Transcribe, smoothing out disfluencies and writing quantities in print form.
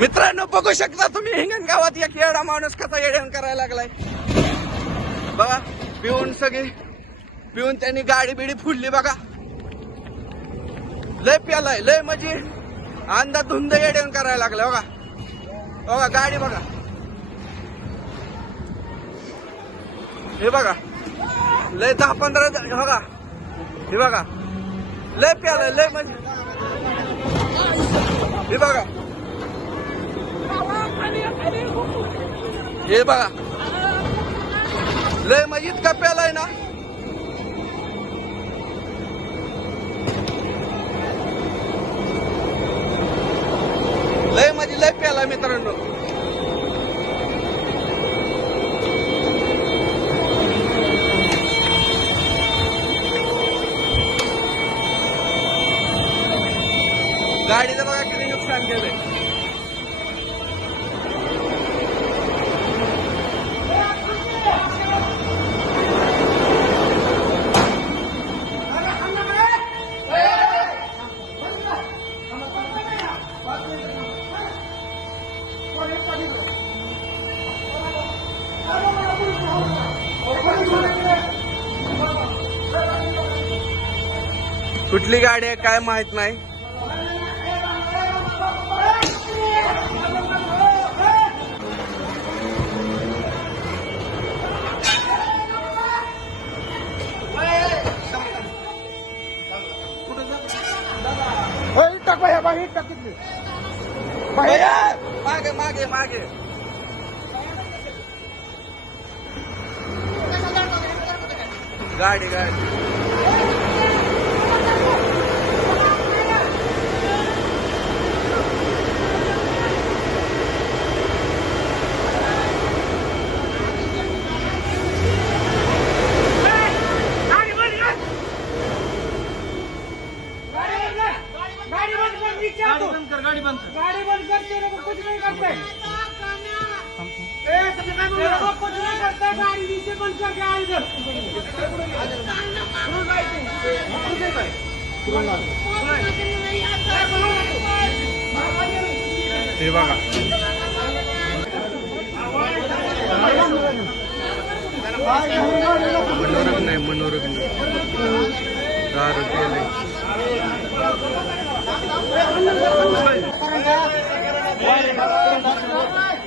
मित्रांनो बघू शकता तुम्ही हिंगणगावात एक येडा माणूस कसा येड्यान करायला लागलाय बघा. पिऊन त्यांनी गाडी बिडी फुडली बघा. लय प्यालाय लय म्हणजे अंधाधुंद येड्यान करायला लागलाय बघा. बघा गाडी बघा हे बघा लय 10-15 बघा हे बघा लय प्यालाय लय म्हणजे हे बघा हे बघा लय म्हणजे इतका प्यालाय ना. लय म्हणजे लय प्यालाय मित्रांनो. गाडीचं बघा किती नुकसान केलंय. कुठली गाडी आहे काय माहित नाही. मागे मागे मागे गाडी गाड़ी बंद कर तेरे को कुछ नहीं करते तेरे को कुछ नहीं करता. गाड़ी नीचे बंद करके आ इधर. हे बघा मनोरंजन दारू केले. Hey!